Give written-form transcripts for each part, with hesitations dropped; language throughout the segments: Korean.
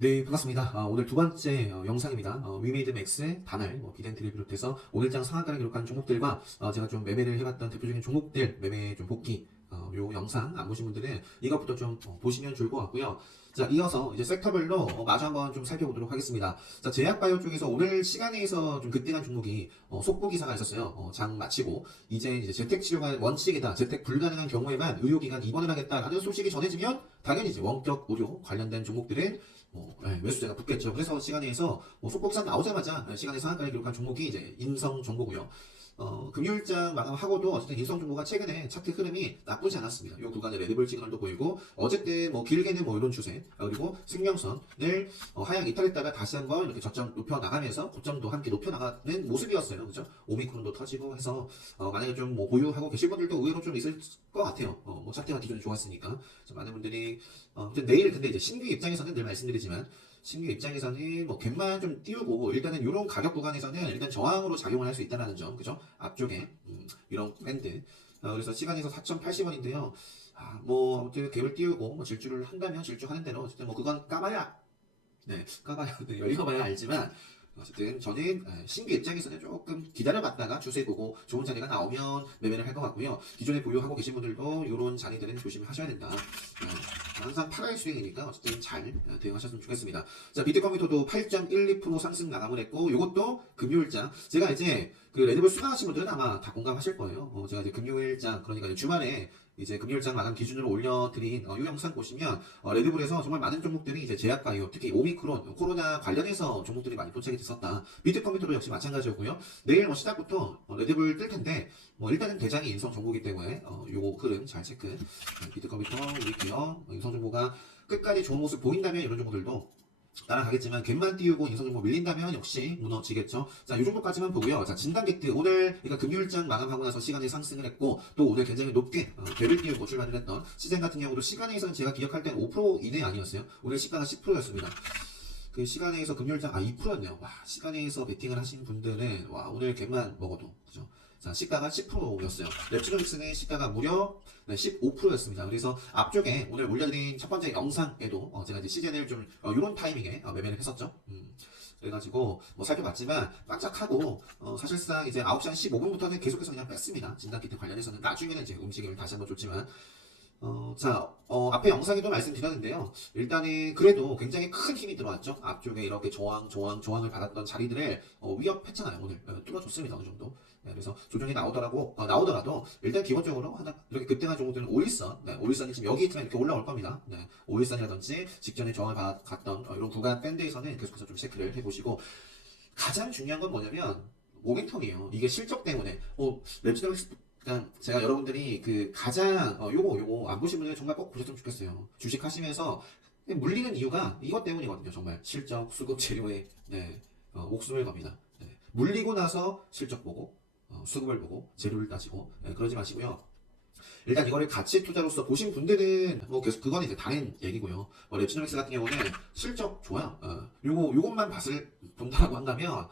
네, 반갑습니다. 오늘 두 번째 영상입니다. 위메이드 맥스의 단알, 비덴트를 비롯해서 오늘장 상한가를 기록한 종목들과 제가 좀 매매를 해봤던 대표적인 종목들 매매 좀 복귀 요 영상 안 보신 분들은 이것부터 좀 보시면 좋을 것 같고요. 자, 이어서 이제 섹터별로 마저 한번 좀 살펴보도록 하겠습니다. 자, 제약바이오 쪽에서 오늘 시간에서 좀 급등한 종목이 속보 기사가 있었어요. 장 마치고 이제 재택 치료가 원칙이다. 재택 불가능한 경우에만 의료기관 입원을 하겠다라는 소식이 전해지면 당연히 이제 원격 의료 관련된 종목들은 매수세가 붙겠죠. 그래서 시간에서 속보기사 나오자마자 시간에 상한가를 기록한 종목이 이제 인성정보고요. 금요일장 마감하고도 어쨌든 인성정보가 최근에 차트 흐름이 나쁘지 않았습니다. 이 구간에 레드불 시그널도 보이고 어쨌든 길게는 이런 추세 그리고 생명선을 하향 이탈했다가 다시 한번 이렇게 저점 높여 나가면서 고점도 함께 높여 나가는 모습이었어요. 그죠? 오미크론도 터지고 해서 만약에 좀 보유하고 계실 분들도 의외로 좀 있을 것 같아요. 차트가 기존에 좋았으니까 많은 분들이 내일 근데 이제 신규 입장에서는 늘 말씀드리지만 신규 입장에서는 갭만 좀 띄우고 일단은 이런 가격 구간에서는 일단 저항으로 작용을 할 수 있다는 점, 그죠? 앞쪽에 이런 밴드. 그래서 시간에서 4,080원인데요. 아무튼 갭을 띄우고 질주를 한다면 질주하는 대로 어쨌든 그건 까봐야 까봐야 열려봐야 알지만 어쨌든 저는 신규 입장에서는 조금 기다려봤다가 추세 보고 좋은 자리가 나오면 매매를 할 것 같고요. 기존에 보유하고 계신 분들도 이런 자리들은 조심하셔야 된다. 항상 8월 수익이니까 어쨌든 잘 대응하셨으면 좋겠습니다. 자, 비트컴퓨터도 8.12% 상승 마감을 했고 이것도 금요일장 제가 이제 그 레드불 수강하신 분들은 아마 다 공감하실 거예요. 제가 이제 금요일장 그러니까 주말에 이제 금요일장 마감 기준으로 올려드린 이 영상 보시면 레드불에서 정말 많은 종목들이 이제 제약바이오 특히 오미크론 코로나 관련해서 종목들이 많이 포착이 됐었다. 비트컴퓨터도 역시 마찬가지였고요. 내일 시작부터 레드불 뜰 텐데 일단은 대장이 인성 정보기 때문에 요거 흐름 잘 체크. 비트컴퓨터 우리기어 인성 정보가 끝까지 좋은 모습 보인다면 이런 종목들도 따라가겠지만 갭만 띄우고 인성정보 밀린다면 역시 무너지겠죠. 자, 이 정도까지만 보고요. 자, 진단객트 오늘 그러니까 금요일장 마감하고 나서 시간에 상승을 했고 또 오늘 굉장히 높게 갭을 띄우고 출발을 했던 시장 같은 경우도 시간에서는 제가 기억할 때는 5% 이내 아니었어요. 오늘 시가가 10%였습니다. 그 시간에서 금요일장 2%였네요. 와, 시간에서 베팅을 하신 분들은 와 오늘 갭만 먹어도 그죠? 자, 시가가 10%였어요. 랩치노믹스는 시가가 무려 15%였습니다. 그래서 앞쪽에 오늘 올려드린 첫 번째 영상에도 제가 이제 시즌을 좀 이런 타이밍에 매매를 했었죠. 그래가지고 살펴봤지만 반짝하고 사실상 이제 9시 한 15분부터는 계속해서 그냥 뺐습니다. 진단키트 관련해서는 나중에는 이제 움직임을 다시 한번 줬지만 앞에 영상에도 말씀드렸는데요. 일단은 그래도 굉장히 큰 힘이 들어왔죠. 앞쪽에 이렇게 저항을 받았던 자리들을 위협했잖아요. 오늘 뚫어줬습니다. 어느 정도. 그래서 조정이 나오더라도 일단 기본적으로 하나 이렇게 급등한 종목들은 오일선, 오일선이 지금 여기 있지만 이렇게 올라올 겁니다. 오일선이라든지 직전에 저항을 받았던 이런 구간 밴드에서는 계속해서 좀 체크를 해보시고 가장 중요한 건 뭐냐면 모멘텀이에요. 이게 실적 때문에 랩스더믹스 일단 제가 여러분들이 그 가장 요거 안 보신 분들 정말 꼭 보셨으면 좋겠어요. 주식 하시면서 물리는 이유가 이것 때문이거든요. 정말 실적, 수급, 재료에 목숨을 겁니다. 물리고 나서 실적 보고 수급을 보고 재료를 따지고 그러지 마시고요. 일단 이거를 가치 투자로서 보신 분들은 계속 그건 이제 다른 얘기고요. 랩치노믹스 같은 경우는 실적 좋아요. 요것만 본다라고 한다면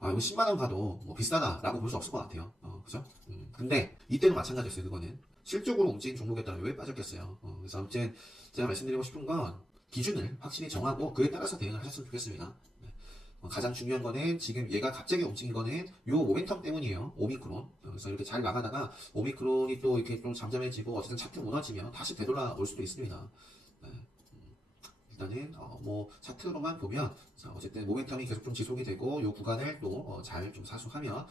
이거 10만원 가도 비싸다라고 볼 수 없을 것 같아요. 그죠? 근데 이때도 마찬가지였어요. 그거는 실적으로 움직인 종목에 따라 왜 빠졌겠어요. 그래서 아무튼 제가 말씀드리고 싶은 건 기준을 확실히 정하고 그에 따라서 대응을 하셨으면 좋겠습니다. 가장 중요한 거는 지금 얘가 갑자기 움직인 거는 요 모멘텀 때문이에요. 오미크론. 그래서 이렇게 잘 나가다가 오미크론이 또 이렇게 좀 잠잠해지고 어쨌든 차트 무너지면 다시 되돌아올 수도 있습니다. 네. 일단은 차트로만 보면 어쨌든 모멘텀이 계속 좀 지속이 되고 이 구간을 또 잘 좀 사수하면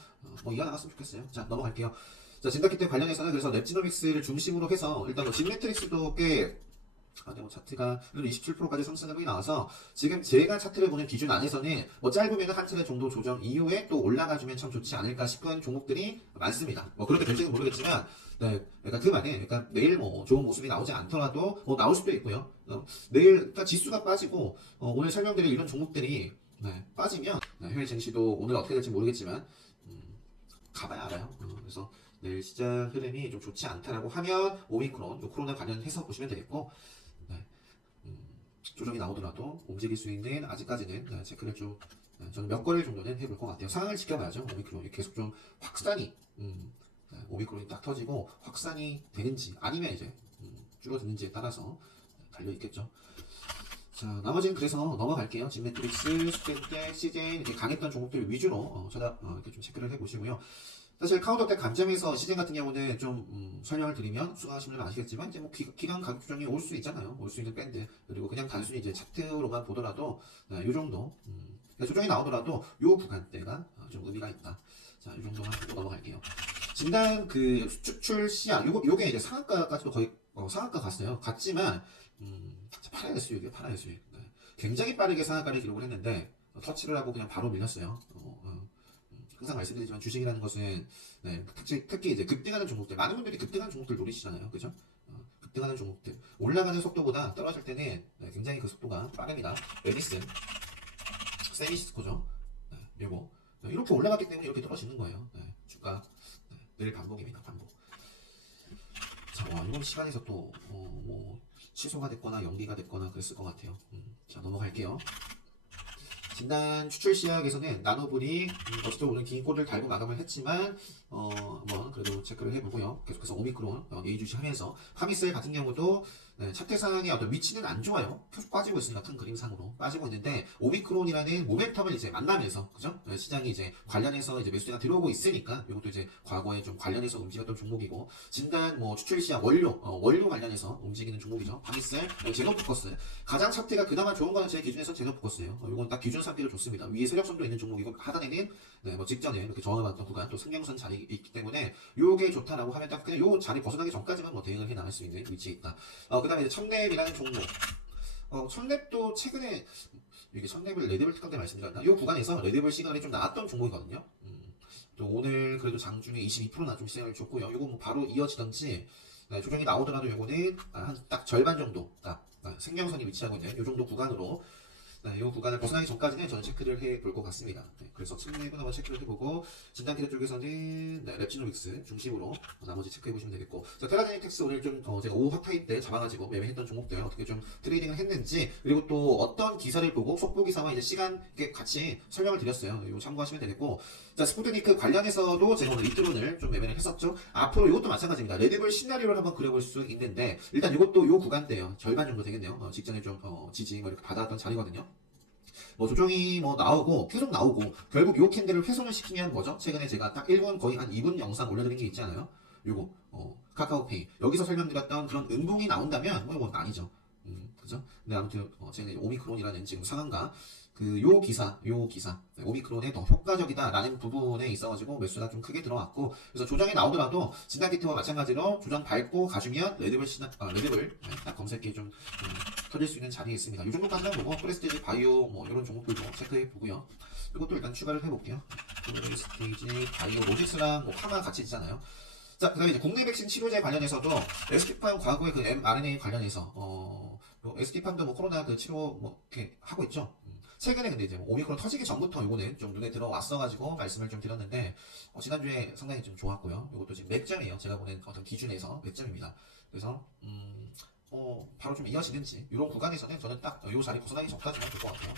이어나갔으면 좋겠어요. 자, 넘어갈게요. 자, 진단키트 관련해서는 그래서 랩지노믹스를 중심으로 해서 일단 진매트릭스도 꽤 차트가 그래도 27%까지 상승률이 나와서 지금 제가 차트를 보는 기준 안에서는 짧으면 한 차례 정도 조정 이후에 또 올라가주면 참 좋지 않을까 싶은 종목들이 많습니다. 그렇게 될지는 모르겠지만 그러니까 그 말에 그러니까 내일 좋은 모습이 나오지 않더라도 나올 수도 있고요. 내일 일단 지수가 빠지고 오늘 설명드릴 이런 종목들이 빠지면 해외 증시도 오늘 어떻게 될지 모르겠지만 가봐야 알아요. 그래서 내일 시장 흐름이 좀 좋지 않다라고 하면 오미크론, 코로나 관련해서 보시면 되겠고 조정이 나오더라도 움직일 수 있는 아직까지는 체크를 좀 저는 몇 거래일 정도는 해볼 것 같아요. 상황을 지켜봐야죠. 오미크론이 계속 좀 확산이 오미크론이 딱 터지고 확산이 되는지 아니면 이제 줄어드는지에 따라서 달려 있겠죠. 자, 나머지는 그래서 넘어갈게요. 진매트릭스, 스탠텍, CJ 이렇게 강했던 종목들 위주로 이렇게 좀 체크를 해보시고요. 사실 카운터때 관점에서 시즌 같은 경우는 좀 설명을 드리면 수강하시면 아시겠지만 이제 뭐 기간 가격 조정이 올 수 있잖아요. 올 수 있는 밴드 그리고 그냥 단순히 이제 차트로만 보더라도 이 정도 조정이 나오더라도 요 구간대가 좀 의미가 있다. 자, 이 정도만 보고 넘어갈게요. 진단 그 수출 시약 요게 이제 상한가까지도 거의 상한가 갔어요. 갔지만 팔아야겠어요. 이게 팔아야겠어요. 네. 굉장히 빠르게 상한가를 기록을 했는데 터치를 하고 그냥 바로 밀렸어요. 항상 말씀드리지만 주식이라는 것은 네, 특히 이제 급등하는 종목들 많은 분들이 급등하는 종목들 노리시잖아요, 그죠? 급등하는 종목들 올라가는 속도보다 떨어질 때는 네, 굉장히 그 속도가 빠릅니다. 에디슨, 세미시스코죠. 네, 요거 이렇게 올라갔기 때문에 이렇게 떨어지는 거예요. 네, 주가 늘 반복입니다, 반복. 자, 이번 시간에서 또 뭐 취소가 됐거나 연기가 됐거나 그랬을 것 같아요. 자, 넘어갈게요. 진단 추출 시약에서는 나노블이 어쨌든 오늘 긴 꼬리를 달고 마감을 했지만 한번 그래도 체크를 해보고요. 계속해서 오미크론 예의주시하면서 파미셀 같은 경우도 네, 차트상의 어떤 위치는 안 좋아요. 계속 빠지고 있으니까 큰 그림상으로 빠지고 있는데 오미크론이라는 모멘텀을 이제 만나면서 그죠? 네, 시장이 이제 관련해서 이제 매수가 들어오고 있으니까 이것도 이제 과거에 좀 관련해서 움직였던 종목이고 진단 뭐 추출 시약 원료 관련해서 움직이는 종목이죠. 파미셀, 제노포커스 가장 차트가 그나마 좋은 거는 제 기준에서 제노포커스예요. 이건 딱 기준 삼기로 좋습니다. 위에 세력선도 있는 종목이고 하단에는 네, 뭐 직전에 이렇게 저항받던 구간 또 승경선 자리 있기 때문에 요게 좋다라고 하면 딱 그냥 요 자리 벗어나기 전까지만 뭐 대응을 해 나갈 수 있는 위치에 있다. 그 다음에 첨랩이라는 종목. 첨랩도 최근에 이게 첨랩을 레드불 특강 때 말씀드렸나? 요 구간에서 레드불 시간이 좀 나왔던 종목이거든요. 또 오늘 그래도 장중에 22%나 좀 시장을 줬고요. 요거 뭐 바로 이어지던지 네, 조정이 나오더라도 요거는 한 딱 절반 정도 딱 생명선이 위치하고 있는 요 정도 구간으로 네, 이 구간을 벗어나기 전까지는 저는 체크를 해볼 것 같습니다. 네, 그래서 칩랩은 한번 체크를 해보고 진단기대 쪽에서는 네, 랩지노믹스 중심으로 나머지 체크해보시면 되겠고 자, 테라제니텍스 오늘 좀 제가 오후 핫타임 때 잡아가지고 매매했던 종목들 어떻게 좀 트레이딩을 했는지 그리고 또 어떤 기사를 보고 속보 기사와 이제 시간 같이 설명을 드렸어요. 이거 참고하시면 되겠고 자, 스푸트니크 관련해서도 제가 오늘 리트론을 좀 매매를 했었죠. 앞으로 이것도 마찬가지입니다. 레드불 시나리오를 한번 그려볼 수 있는데 일단 이것도 요 구간대요. 절반 정도 되겠네요. 직전에 좀 지지 이렇게 받아왔던 자리거든요. 뭐 조정이 뭐 나오고 계속 나오고 결국 요 캔들을 훼손을 시키면 뭐죠? 최근에 제가 딱 1분 거의 한 2분 영상 올려드린 게 있잖아요. 요거 카카오페이 여기서 설명드렸던 그런 음봉이 나온다면 뭐 이건 아니죠. 그죠? 근데 아무튼 제가 오미크론이라는 지금 상한가 요 기사 네, 오미크론에 더 효과적이다라는 부분에 있어가지고 매수가 좀 크게 들어왔고 그래서 조정이 나오더라도 진단키트와 마찬가지로 조정 밟고 가주면 레드불 네, 딱 검색기 좀 터질 수 있는 자리에 있습니다. 이 정도까지만 보고 프레스티지 바이오 뭐 이런 종목들도 체크해 보고요. 이것도 일단 추가를 해볼게요. 프레스티지 바이오 로직스랑 뭐 파마 같이 있잖아요. 자, 그다음에 이제 국내 백신 치료제 관련해서도 ST팜 과거에 그 mRNA 관련해서 ST팜도 뭐 코로나 그 치료 뭐 이렇게 하고 있죠. 최근에 근데 이제 뭐 오미크론 터지기 전부터 요거는 좀 눈에 들어왔어가지고 말씀을 좀 드렸는데 지난주에 상당히 좀 좋았고요. 이것도 지금 맥점이에요. 제가 보낸 어떤 기준에서 맥점입니다. 그래서 바로 좀 이어지는지 이런 구간에서는 저는 딱 요 자리 벗어나기 전까지만 될 것 같아요.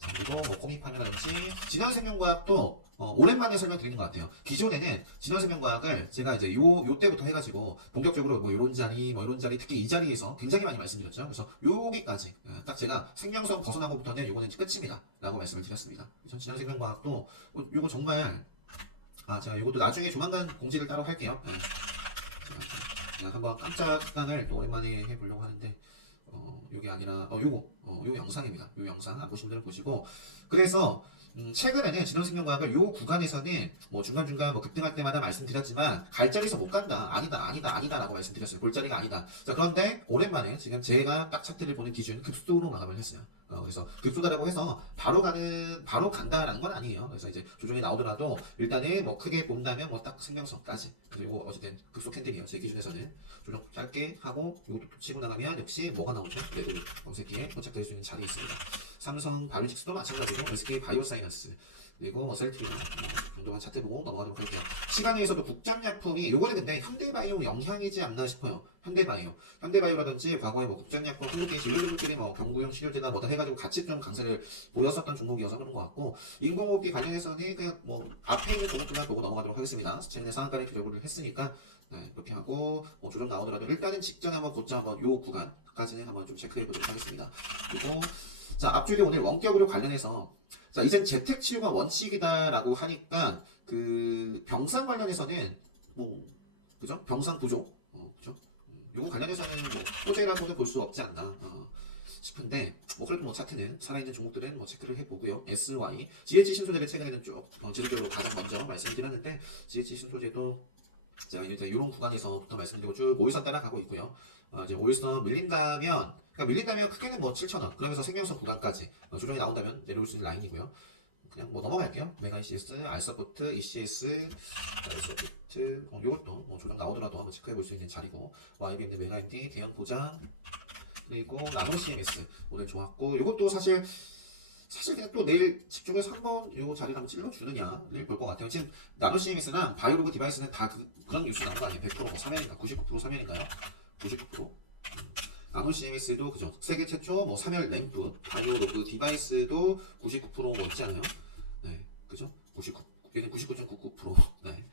자, 그리고 뭐 코믹팜이라든지 진화생명과학도 오랜만에 설명드리는 것 같아요. 기존에는 진화생명과학을 제가 이제 요 때부터 해가지고 본격적으로 뭐 요런 자리 특히 이 자리에서 굉장히 많이 말씀드렸죠. 그래서 여기까지 딱 제가 생명성 벗어나고부터는 요거는 끝입니다 라고 말씀을 드렸습니다. 전 진화생명과학도 요거 정말 제가 요것도 나중에 조만간 공지를 따로 할게요. 네. 제가 한번 깜짝 시간을 또 오랜만에 해보려고 하는데 요게 아니라 요 영상입니다. 요 영상 안 보신 분들은 보시고 그래서 최근에는 진원생명과학을 요 구간에서는 뭐 중간중간 뭐 급등할 때마다 말씀드렸지만 갈 자리에서 못 간다 아니다 라고 말씀드렸어요. 볼 자리가 아니다. 자, 그런데 오랜만에 지금 제가 딱 차트를 보는 기준 급속도로 마감을 했어요. 그래서 급소다라고 해서 바로 간다라는 건 아니에요. 그래서 이제 조정이 나오더라도 일단은 뭐 크게 본다면 뭐 딱 생명성까지. 그래서 이거 어쨌든 급속 캔들이에요. 제 기준에서는 조정 짧게 하고 이것도 치고 나가면 역시 뭐가 나오죠? 레드 검색기에 도착될 수 있는 자리에 있습니다. 삼성 바이오직스도 마찬가지로 SK 바이오사이언스 그리고 뭐 셀트리온 정도만 차트 보고 넘어가도록 할게요. 시간에서도 국전약품이 요거는 근데 현대바이오 영향이지 않나 싶어요. 현대바이오라든지 과거에 뭐 국전약품 한국계 진료기술들이 뭐 경구용 치료제나 뭐다 해가지고 같이 좀 강세를 보였었던 종목이어서 그런 것 같고 인공호흡기 관련해서는 그냥 뭐 앞에 있는 종목들만 보고 넘어가도록 하겠습니다. 최근에 상한가를 기록을 했으니까 네, 이렇게 하고 조정 나오더라도 일단은 직전에 한번 곧자 한번 요 구간 정도까지는 한번 좀 체크해 보도록 하겠습니다. 그리고 자, 앞쪽에 오늘 원격으로 관련해서 자, 이젠 재택 치료가 원칙이다라고 하니까 그 병상 관련해서는 뭐 그죠? 병상 구조 그죠? 요거 관련해서는 뭐 호재라고도 볼 수 없지 않나 싶은데 뭐 그래도 뭐 차트는 살아있는 종목들은 뭐 체크를 해보고요. SY, GH 신소재를 최근에는 쭉 지속적으로 가장 먼저 말씀드렸는데 GH 신소재도 제가 이제 이런 구간에서부터 말씀드리고 쭉 5일선 따라가고 있고요. 이제 5일선 밀린다면 그러니까 밀린다면 크게는 뭐 7,000원 그러면서 생명선 구간까지 조정이 나온다면 내려올 수 있는 라인이고요. 그냥 뭐 넘어갈게요. 메가 ECS, 알서포트, ECS, 알서포트 이것도 뭐 조정 나오더라도 한번 체크해 볼 수 있는 자리고 YBM, 메가 MD, 대형 보장 그리고 나노 CMS 오늘 좋았고 이것도 사실 그냥 또 내일 집중해서 한번 이 자리를 한번 찔러주느냐를 볼 것 같아요. 지금 나노 CMS랑 바이오로그 디바이스는 다 그런 뉴스 나온 거 아니에요? 100% 뭐 3연인가 99% 3연인가요? 99%? 나노 CMS도 그죠? 세계 최초 뭐 3열 램프 바이오로그 디바이스도 99% 멋지 않아요? 네, 그죠? 얘는 99.99%. 네.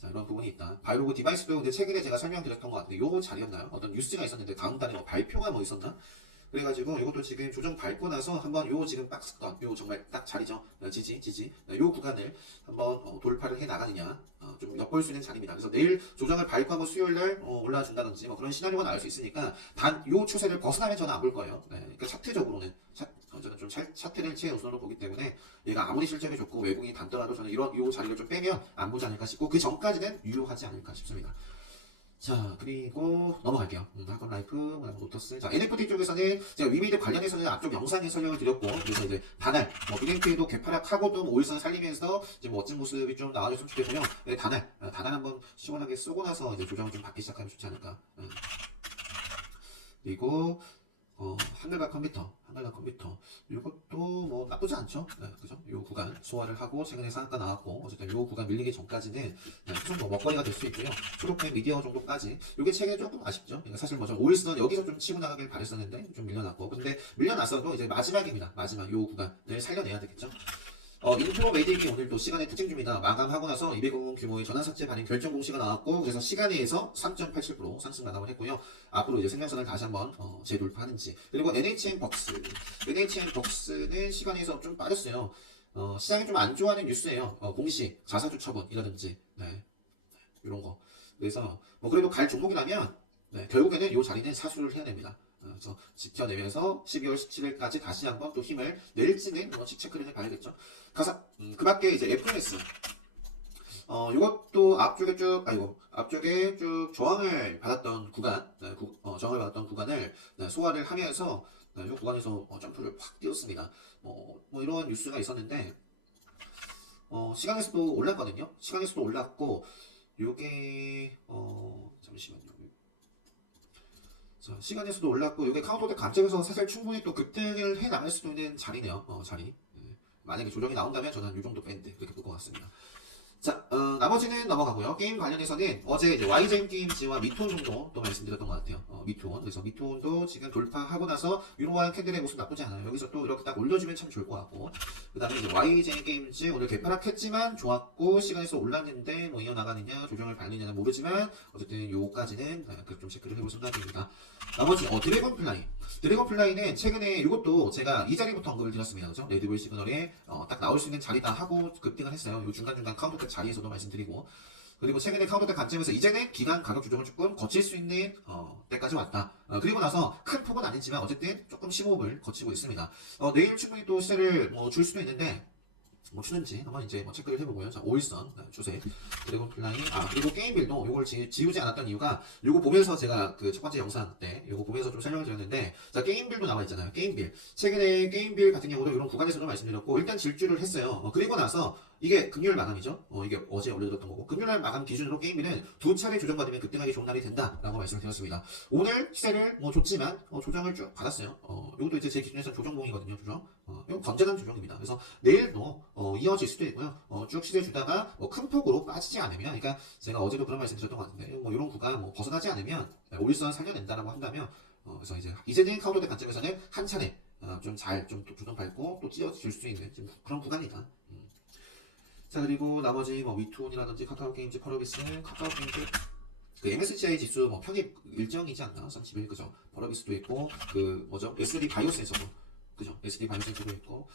자, 이런 부분이 있다. 바이오로그 디바이스도 근데 최근에 제가 설명드렸던 것 같은데 요 자리였나요? 어떤 뉴스가 있었는데 다음 달에 뭐 발표가 뭐 있었나? 그래가지고 이것도 지금 조정 밟고 나서 한번 요 지금 박스권 요 정말 딱 자리죠. 지지 요 구간을 한번 돌파를 해 나가느냐 좀 엿볼 수 있는 자리입니다. 그래서 내일 조정을 밟고 한번 수요일 날 올라와 준다든지 뭐 그런 시나리오가 나올 수 있으니까 단 요 추세를 벗어나면 저는 안 볼 거예요. 네, 그러니까 차트적으로는 저는 좀 차트를 최우선으로 보기 때문에 얘가 아무리 실적이 좋고 외국인이 단더라도 저는 이런 요 자리를 좀 빼면 안 보지 않을까 싶고 그 전까지는 유효하지 않을까 싶습니다. 자, 그리고 넘어갈게요. 할건 라이프, 노터스. 자, NFT 쪽에서는 제가 위메이드 관련해서는 앞쪽 영상에 설명을 드렸고, 그래서 이제 단알, 뭐, 비냉크에도 개파락하고도 뭐 5일선 살리면서 이제 멋진 모습이 좀 나와줬으면 좋겠고요. 네, 단알 한번 시원하게 쓰고 나서 이제 조정을 좀 받기 시작하면 좋지 않을까. 그리고 한글과 컴퓨터 이것도 뭐 나쁘지 않죠. 네, 그죠? 요 구간 소화를 하고 최근에 상한가 나왔고 어쨌든 요 구간 밀리기 전까지는 좀 뭐 먹거리가 될 수 있고요. 초록색 미디어 정도까지 요게 최근에 조금 아쉽죠. 그러니까 사실 뭐죠 5일선 여기서 좀 치고 나가길 바랬었는데 좀 밀려났고 근데 밀려났어도 이제 마지막입니다. 마지막 요 구간을 살려내야 되겠죠. 인프로 메이딩이 오늘 또 시간의 특징 중입니다. 마감하고 나서 200억 규모의 전환사채 발행 결정 공시가 나왔고 그래서 시간에 의해서 3.87% 상승 마감을 했고요. 앞으로 이제 생명선을 다시 한번 재돌파하는지 그리고 NHN 벅스는 시간에 의해서 좀 빠졌어요. 시장이 좀 안 좋아하는 뉴스예요. 공시, 자사주 처분이라든지 네, 이런 거. 그래서 뭐 그래도 갈 종목이라면 네, 결국에는 이 자리는 사수를 해야 됩니다. 그래서 지켜내면서 12월 17일까지 다시 한번 또 힘을 낼지는 체크를 해봐야겠죠. 그 밖에 이제 FNS 이것도 앞쪽에 쭉 저항을 받았던 구간, 저항을 받았던 구간을 소화를 하면서 이 구간에서 점프를 확 뛰었습니다. 뭐 이런 뉴스가 있었는데 시간에서도 올랐거든요. 시간에서도 올랐고 요게 잠시만요. 자, 시간에서도 올랐고 이게 카운터대 감점에서 사실 충분히 또 급등을 해 나갈 수도 있는 자리네요. 자리. 만약에 조정이 나온다면 저는 이 정도 밴드 그렇게 볼 것 같습니다. 자, 나머지는 넘어가고요. 게임 관련해서는 어제 이제 YGN 게임즈와 미톤 정도 또 말씀드렸던 것 같아요. 미톤. 그래서 미톤도 지금 돌파하고 나서 이러한 캔들의 모습 나쁘지 않아요. 여기서 또 이렇게 딱 올려주면 참 좋을 것 같고. 그 다음에 이제 YGN 게임즈 오늘 개파락했지만 좋았고, 시간에서 올랐는데 뭐 이어나가느냐, 조정을 밟느냐는 모르지만, 어쨌든 요까지는 좀 체크를 해볼 생각입니다. 나머지, 드래곤플라이는 최근에 이것도 제가 이 자리부터 언급을 드렸습니다. 그죠? 레드불 시그널에 딱 나올 수 있는 자리다 하고 급등을 했어요. 요 중간중간 카운터백 자리에서도 말씀드리고 그리고 최근에 카운터백 관점에서 이제는 기간 가격 조정을 조금 거칠 수 있는 때까지 왔다. 그리고 나서 큰 폭은 아니지만 어쨌든 조금 심호흡을 거치고 있습니다. 내일 충분히 또 시세를 줄 수도 있는데 뭐 추는지 한번 이제 체크를 해보고요. 자, 5일선 추세 드래곤플라이 그리고 게임빌도 요걸 지우지 않았던 이유가 요거 보면서 제가 그 첫 번째 영상 때 요거 보면서 좀 설명을 드렸는데 자 게임빌도 나와 있잖아요. 게임빌 최근에 게임빌 같은 경우도 이런 구간에서도 말씀드렸고 일단 질주를 했어요. 그리고 나서 이게 금요일 마감이죠. 이게 어제 올려드렸던 거고 금요일 마감 기준으로 게임빌은 두 차례 조정받으면 급등하기 좋은 날이 된다라고 말씀을 드렸습니다. 오늘 시세를 좋지만 조정을 쭉 받았어요. 이것도 이제 제 기준에서 조정봉이거든요. 조정. 이건 건전한 조정입니다. 그래서 내일도 이어질 수도 있고요. 쭉 시세 주다가 큰 폭으로 빠지지 않으면, 그러니까 제가 어제도 그런 말씀 드렸던 것 같은데, 이런 구간 벗어나지 않으면 5일선 살려낸다라고 한다면, 그래서 이제는 카운터대 관점에서는 한 차례 좀 조정 밟고 또 찌어줄 수 있는 그런 구간이다. 자 그리고 나머지 위톤이라든지 카카오게임즈, 펄어비스, 그 MSCI 지수 뭐 편입 일정이지 않나? 31 그죠? 버러비스도 있고 그 뭐죠? SD 바이오센서도 그죠? SD 바이오센서도 있고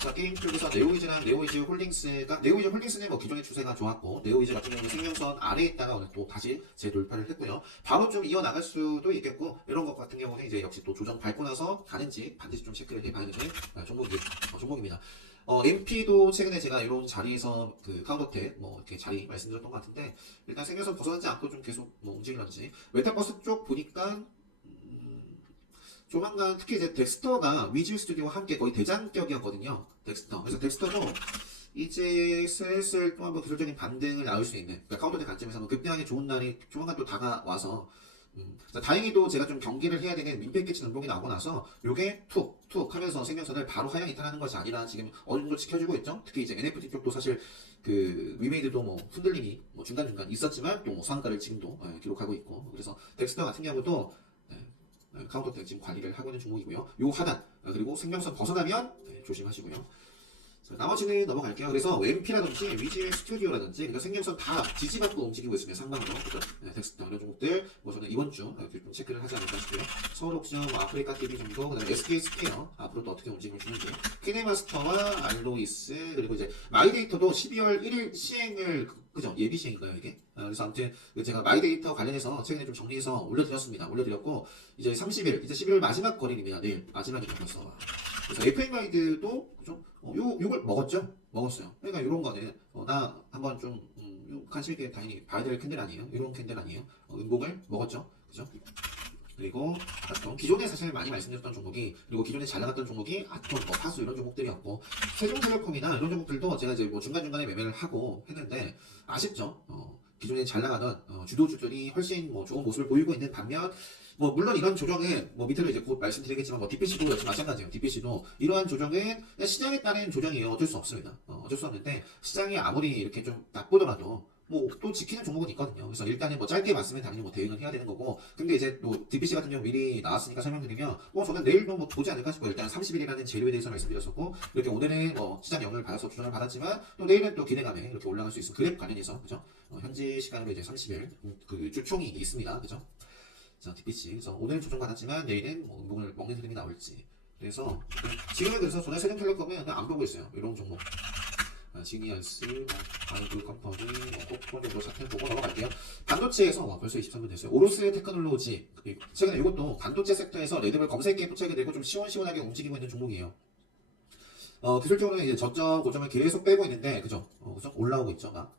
자, 게임 쪽에서 네오이즈랑 네오이즈 홀딩스가 네오이즈 홀딩스는 뭐 기존의 추세가 좋았고 네오이즈 같은 경우는 생명선 아래에 있다가 오늘 또 다시 재돌파를 했고요. 바로 좀 이어나갈 수도 있겠고 이런 것 같은 경우는 이제 역시 또 조정 밟고 나서 가는지 반드시 좀 체크를 해봐야 되는 종목입니다. MP도 최근에 제가 이런 자리에서 그 카운터텍 뭐 이렇게 자리 말씀드렸던 것 같은데 일단 생명선 벗어나지 않고 좀 계속 뭐 움직이는지 메타버스 쪽 보니까 조만간 특히 이제 덱스터가 위즈 스튜디오와 함께 거의 대장격이었거든요. 덱스터. 그래서 덱스터도 이제 슬슬 또 한번 기술적인 반등을 나올 수 있는 그러니까 카운터의 관점에서 한번 급등하게 좋은 날이 조만간 또 다가와서 다행히도 제가 좀 경기를 해야 되는 민폐끼치 등록이 나오고 나서 요게 툭 하면서 생명선을 바로 하향 이탈하는 것이 아니라 지금 어느 정도 지켜주고 있죠. 특히 이제 NFT 쪽도 사실 그 위메이드도 뭐 흔들림이 뭐 중간중간 있었지만 또 뭐 상한가를 지금도 기록하고 있고 그래서 덱스터 같은 경우도 카운터텍 지금 관리를 하고 있는 종목이고요. 요 하단 그리고 생명선 벗어나면 조심하시고요. 자, 나머지는 넘어갈게요. 그래서 MP라든지 위즈 스튜디오라든지 그러니까 생명선 다 지지받고 움직이고 있으면 상방으로 그죠? 텍스트 이런 종목들 뭐 저는 이번 주 좀 체크를 하지 않을까 싶고요. 서울옥션, 뭐 아프리카 TV 정도 그다음에 SK 스퀘어 앞으로 또 어떻게 움직임을 주는지 키네마스터와 알로이스 그리고 이제 마이데이터도 12월 1일 시행을 그죠? 예비 시행인가요 이게? 그래서 아무튼 제가 마이데이터 관련해서 최근에 좀 정리해서 올려드렸고 이제 30일 이제 11월 마지막 거래일입니다. 내일 마지막이 넘었어. 그래서 FM마이드도 그죠? 요걸 먹었어요. 그러니까 요런 거는 나 한번 좀 간실게 당연히 봐야 될 캔들 아니에요? 요런 캔들 아니에요? 은봉을 먹었죠, 그죠? 그리고 아톰 기존에 사실 많이 말씀드렸던 종목이 그리고 기존에 잘 나갔던 종목이 아톰, 뭐 파수 이런 종목들이었고 세종텔레콤이나 이런 종목들도 제가 이제 뭐 중간중간에 매매를 하고 했는데 아쉽죠. 기존에 잘 나가던 주도주들이 훨씬 뭐 좋은 모습을 보이고 있는 반면 뭐 물론 이런 조정은 뭐 밑으로 이제 곧 말씀드리겠지만 뭐 DPC도 역시 마찬가지예요. DPC도 이러한 조정은 시장에 따른 조정이에요. 어쩔 수 없습니다. 어쩔 수 없는데 시장이 아무리 이렇게 좀 나쁘더라도 뭐 또 지키는 종목은 있거든요. 그래서 일단은 뭐 짧게 말씀을 당연히 뭐 대응을 해야 되는 거고 근데 이제 또 DPC 같은 경우 미리 나왔으니까 설명드리면 저는 내일도 뭐 보지 않을까 싶어요. 일단 30일이라는 재료에 대해서 말씀드렸었고 이렇게 오늘은 뭐 시장 영향을 받아서 조정을 받았지만 또 내일은 또 기대감에 이렇게 올라갈 수 있는 그랩 관련해서 그죠? 현지 시간으로 이제 30일 그 주총이 있습니다. 그죠? 자, DPC. 그래서 오늘 조정받았지만 내일은 뭐 운봉을 먹는 흐름이 나올지. 그래서 지금은 그래서 저는 세종텔레콤은 그냥 안 보고 있어요. 이런 종목. 지니언스, 아이브 컴퍼니, 코프콘 정도 차트 보고 넘어갈게요. 반도체에서 벌써 23분 됐어요. 오로스 테크놀로지. 최근에 이것도 반도체 섹터에서 레드불 검색기에 포착이 되고 좀 시원시원하게 움직이고 있는 종목이에요. 기술적으로는 이제 저점 고점을 계속 빼고 있는데, 그죠? 그죠? 올라오고 있죠, 막.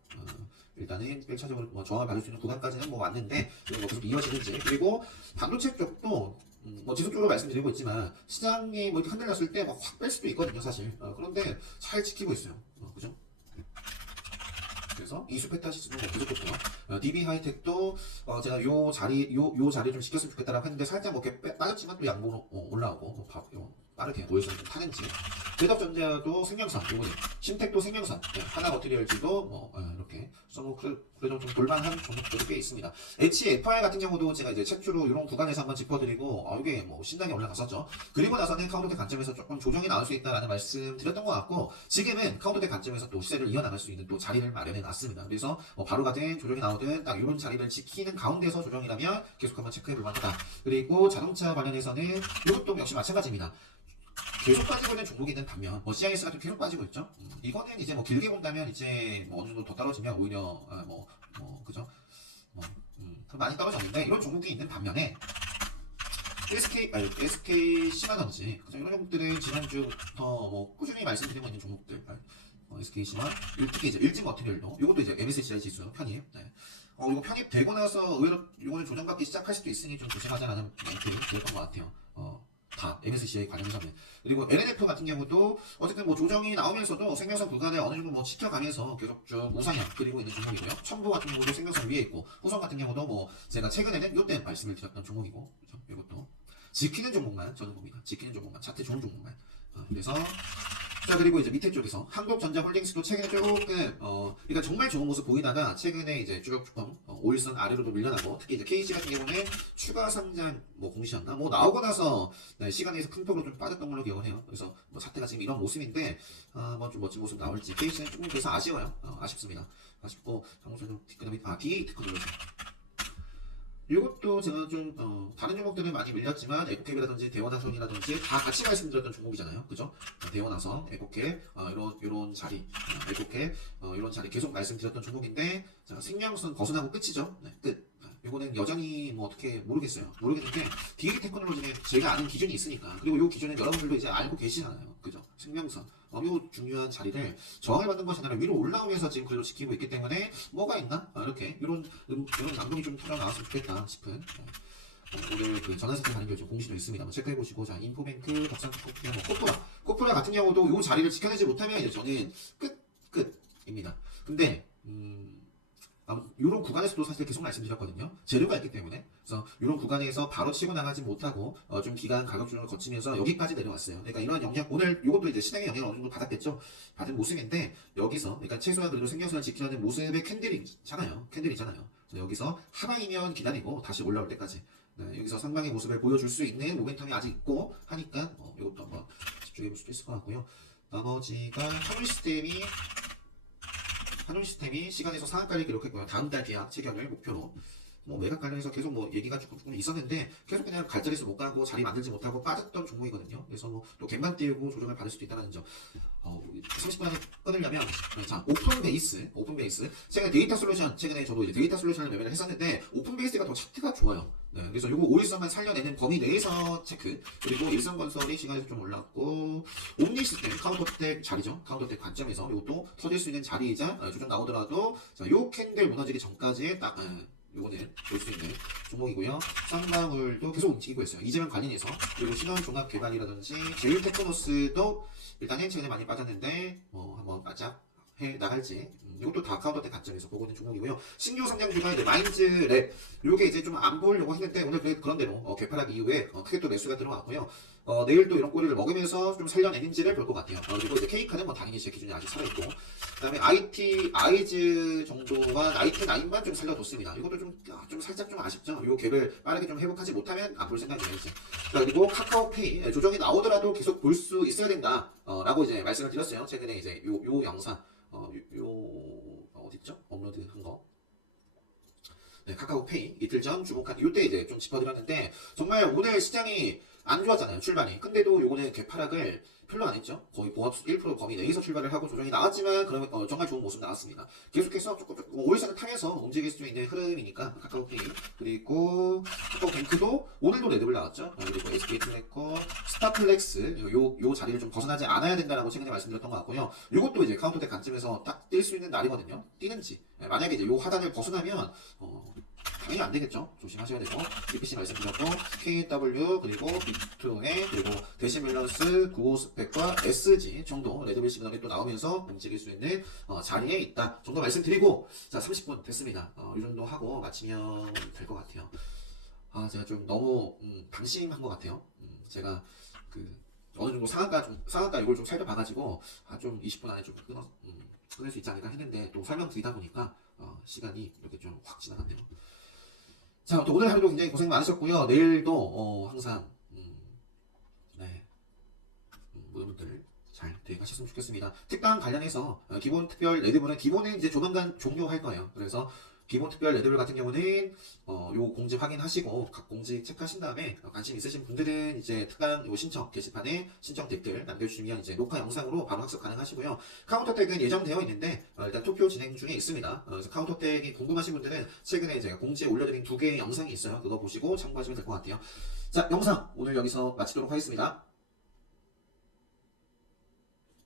일단은 1차적으로 뭐 저항을 받을 수 있는 구간까지는 뭐 왔는데, 뭐 계속 이어지는지. 그리고 반도체 쪽도 뭐 지속적으로 말씀드리고 있지만 시장이 뭐 이렇게 흔들렸을 때 막 확 뺄 수도 있거든요 사실. 그런데 잘 지키고 있어요. 그죠? 그래서 이수페타시스도 뭐 계속 좋고요. DB 하이텍도 제가 요 자리 좀 지켰으면 좋겠다라고 했는데 살짝 뭐 이렇게 빠졌지만 또 양봉으로 올라오고 빠르게 모여서 좀 타는지. 대덕전자도 생명선 요거는 심택도 생명선 하나 어떻게 될지도 뭐 이렇게 그래도 좀 볼만한 종목들이 꽤 있습니다. HFR 같은 경우도 제가 이제 최초로 이런 구간에서 한번 짚어드리고 이게 뭐 신나게 올라갔었죠. 그리고 나서는 카운터텍 관점에서 조금 조정이 나올 수 있다라는 말씀 드렸던 것 같고 지금은 카운터텍 관점에서 또 시세를 이어나갈 수 있는 또 자리를 마련해 놨습니다. 그래서 바로 가든 조정이 나오든 딱 이런 자리를 지키는 가운데서 조정이라면 계속 한번 체크해 볼 만하다. 그리고 자동차 관련해서는 이것도 역시 마찬가지입니다. 계속 빠지고 있는 종목이 있는 반면 시장에서가 좀 계속 빠지고 있죠. 이거는 이제 뭐 길게 본다면 이제 뭐 어느 정도 더 떨어지면 오히려 그죠? 많이 떨어졌는데 이런 종목이 있는 반면에 SK 시마든지 그죠? 이런 종목들은 지난주부터 뭐 꾸준히 말씀드리고 있는 종목들 SK 시마 특히 이제 일진 머티리얼도 이것도 이제 MSCI 지수 편입. 이거 편입되고 나서 의외로 이거는 조정받기 시작할 수도 있으니 좀 조심하자라는 멘트 드렸던 것 같아요. 다 MSCI 관련해서는. 그리고 LNF 같은 경우도 어쨌든 뭐 조정이 나오면서도 생명선 구간에 어느 정도 뭐 지켜가면서 계속 쭉 우상향 그리고 있는 종목이고요. 첨부 같은 경우도 생명선 위에 있고 후성 같은 경우도 뭐 제가 최근에는 요때 말씀을 드렸던 종목이고 그렇죠? 이것도 지키는 종목만 저는 봅니다. 지키는 종목만 차트 좋은 종목만. 그래서 자 그리고 이제 밑에 쪽에서 한국전자홀딩스도 최근에 조금 그러니까 정말 좋은 모습 보이다가 최근에 이제 쭉 5일선 아래로도 밀려나고 특히 이제 KC 같은 경우는 추가 상장 뭐 공시였나 뭐 나오고 나서 시간에서 큰 폭으로 좀 빠졌던 걸로 기억을 해요. 그래서 뭐 사태가 지금 이런 모습인데 뭐 좀 멋진 모습 나올지 KC는 조금 그래서 아쉬워요. 아쉽습니다. 아쉽고 정우선은 그다음에 DA 테크놀로지 이것도 제가 좀 다른 종목들은 많이 밀렸지만 에코캡이라든지 대원화성이라든지 다 같이 말씀드렸던 종목이잖아요, 그죠? 대원화성, 에코캡, 이런 자리, 에코캡, 이런 자리 계속 말씀드렸던 종목인데, 자, 생명선 벗어나고 끝이죠. 네, 끝. 이거는 여전히 뭐 어떻게 모르겠는데 DA 테크놀로지는 제가 아는 기준이 있으니까, 그리고 이 기준은 여러분들도 이제 알고 계시잖아요, 그죠? 생명선. 요 중요한 자리를 저항을 받는 것이 아니라 위로 올라오면서 지금 그래도 지키고 있기 때문에 뭐가 있나? 이렇게 이런 남동이 좀 털어 나왔으면 좋겠다 싶은. 오늘 그 전환세태 가는 게 공시도 있습니다. 한번 체크해 보시고, 자, 인포뱅크, 덕산코피, 코프라 같은 경우도 요 자리를 지켜내지 못하면 이제 저는 끝입니다. 근데 이런 구간에서도 사실 계속 말씀드렸거든요. 재료가 있기 때문에. 그래서 이런 구간에서 바로 치고 나가지 못하고 좀 기간 가격 조정을 거치면서 여기까지 내려왔어요. 그러니까 이러한 영향, 오늘 이것도 이제 시장의 영향을 어느 정도 받았겠죠. 받은 모습인데, 여기서 그러니까 최소한 그래도 생명선을 지키려는 모습의 캔들이잖아요. 그래서 여기서 하방이면 기다리고 다시 올라올 때까지. 네, 여기서 상방의 모습을 보여줄 수 있는 모멘텀이 아직 있고 하니까 이것도 한번 집중해 볼 수도 있을 것 같고요. 나머지가 한올시스템이 시간에서 상한가를 기록했고요. 다음 달 계약 체결을 목표로. 매각 관련해서 계속 얘기가 조금 있었는데 계속 그냥 갈자리에서 못 가고 자리 만들지 못하고 빠졌던 종목이거든요. 그래서 또 갭만 띄우고 조정을 받을 수도 있다는 점. 30분 안에 끊으려면, 자, 오픈 베이스. 최근에 저도 이제 데이터 솔루션을 매매를 했었는데 오픈 베이스가 더 차트가 좋아요. 네, 그래서 요거 5일선만 살려내는 범위 내에서 체크. 그리고 일성건설이 시간에서 좀 올랐고, 옴니시스템 카운터텍 자리죠. 카운터텍 관점에서 요것도 터질 수 있는 자리이자 조정 나오더라도, 자, 요 캔들 무너지기 전까지 딱 요거는 볼 수 있는 종목이고요. 쌍방울도 계속 움직이고 있어요. 이재명 관련해서. 그리고 신원종합개발이라든지 제일테크노스도 일단은 최근에 많이 빠졌는데 한번 바짝 해 나갈지, 이것도 다 카운터텍 관점에서 보고 있는 종목이고요. 신규 성장주가 이제 마인즈랩, 요게 이제 좀 안 보려고 했는데 오늘 그런 대로 개파락 이후에 크게 또 매수가 들어왔고요. 내일 또 이런 꼬리를 먹으면서 좀 살려내는지를 볼 것 같아요. 그리고 이제 K카는 당연히 제 기준이 아직 살아있고, 그다음에 아이즈 정도만, IT9만 좀 살려뒀습니다. 이것도 좀 살짝 좀 아쉽죠. 요 갭을 빠르게 좀 회복하지 못하면 안 볼 생각이에요, 이제. 그리고 카카오페이 조정이 나오더라도 계속 볼 수 있어야 된다. 라고 이제 말씀을 드렸어요. 최근에 이제 요 영상, 어딨죠? 업로드한 거. 네, 카카오페이 이틀 전 주목한 이때 이제 좀 짚어드렸는데, 정말 오늘 시장이 안 좋았잖아요, 출발이. 근데도 요거는 개파락을 별로 안 했죠. 거의 보합수 1% 범위 내에서 출발을 하고 조정이 나왔지만, 그러면 정말 좋은 모습 나왔습니다. 계속해서 조금 5일선을 타면서 움직일 수 있는 흐름이니까 카카오페이. 그리고 카카오뱅크도 오늘도 레드불 나왔죠. 그리고 SK텔레콤, 스타플렉스, 요 자리를 좀 벗어나지 않아야 된다라고 최근에 말씀드렸던 것 같고요. 요것도 이제 카운터텍 관점에서 딱 뛸 수 있는 날이거든요. 뛰는지. 만약에 이제 요 하단을 벗어나면 당연히 안 되겠죠. 조심하셔야 되고, BPC 말씀드렸고, KW, 그리고 비트에, 그리고 대신 밸런스, 95 스펙과 SG 정도 레드벨 시그널이 또 나오면서 움직일 수 있는 자리에 있다 정도 말씀드리고, 자, 30분 됐습니다. 이 정도 하고 마치면 될 것 같아요. 제가 좀 너무 방심한 것 같아요. 제가 어느 정도 상한가 이걸 좀 살펴봐가지고 좀 20분 안에 좀 끊을 수 있지 않을까 했는데, 또 설명드리다 보니까 시간이 이렇게 좀 확 지나갔네요. 자, 또 오늘 하루도 굉장히 고생 많으셨고요. 내일도 항상 네, 모든 분들 잘 대응하셨으면 좋겠습니다. 특강 관련해서 기본 특별 레드불은 기본은 이제 조만간 종료할 거예요. 그래서 기본 특별 레드불 같은 경우는 요 공지 확인하시고 각 공지 체크하신 다음에 관심 있으신 분들은 이제 특강 요 신청 게시판에 신청 댓글 남겨주시면 이제 녹화 영상으로 바로 학습 가능하시고요. 카운터텍은 예정되어 있는데 일단 투표 진행 중에 있습니다. 그래서 카운터텍이 궁금하신 분들은 최근에 제가 공지에 올려드린 2개의 영상이 있어요. 그거 보시고 참고하시면 될 것 같아요. 자, 영상 오늘 여기서 마치도록 하겠습니다.